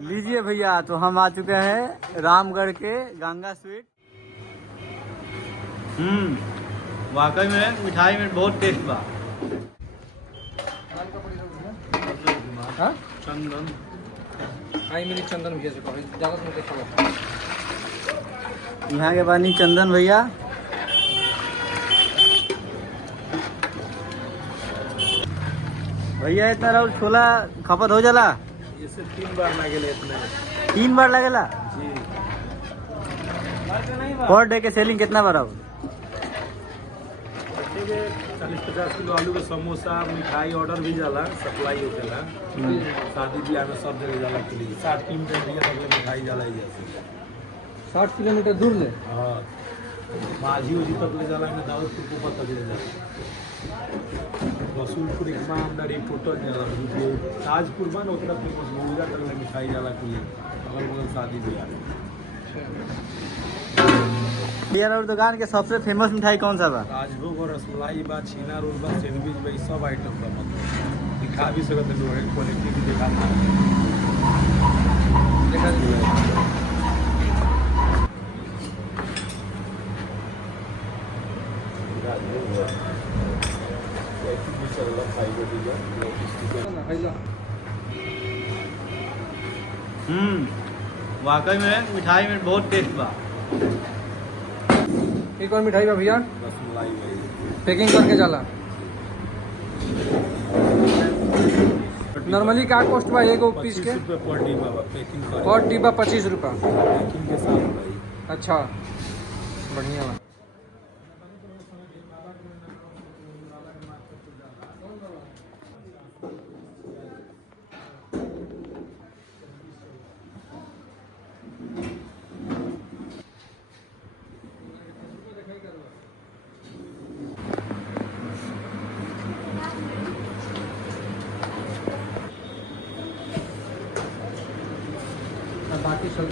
लीजिए भैया, तो हम आ चुके हैं रामगढ़ के गंगा स्वीट। वाकई में मिठाई में बहुत टेस्ट बा। चंदन मिली चंदन भैया से कहो, ज़्यादा तुम देखो यहाँ के बानी चंदन भैया। भैया इतना राउर छोला खपत हो जाला? इसे 3 बार लगे इतना। 3 बार लगेला जी। पर डे के सेलिंग कितना बार राउर? 40-50 किलो आलू के समोसा मिठाई ऑर्डर भी जाला, सप्लाई होकेला। शादी ब्याह में सब जगह जाला के लिए 60 किलोमीटर भैया तक मिठाई जाला ही जैसे 60 किलोमीटर दूर ले। हाँ, माझी उजी तक ले जाला, में दाऊदपुर कुपा तक ले जाला, रसूलपुर एक अंदर एक टोटल जाला, ताजपुर बन उतना फेमस मुर्गा तक ले मिठाई जाला के लिए अगल बगल शादी ब्याह। भैया राउर दुकान के सबसे फेमस मिठाई कौन सा बा? राजभोग और रसमलाई बा, छीना रोल बा, सैंडविच बा, सब आइटम बा। मतलब दिखा भी सकते लोग, क्वालिटी भी दिखा वाकई में मिठाई में बहुत टेस्ट बा। एक और मिठाई बा भैया, रसमलाई पैकिंग करके जाला। नॉर्मली क्या कॉस्ट बा एगो पीस के? पर डिब्बा पैकिंग और डिब्बा 25 रुपया पैकिंग के साथ भाई। अच्छा, बढ़िया बा। बाकी सब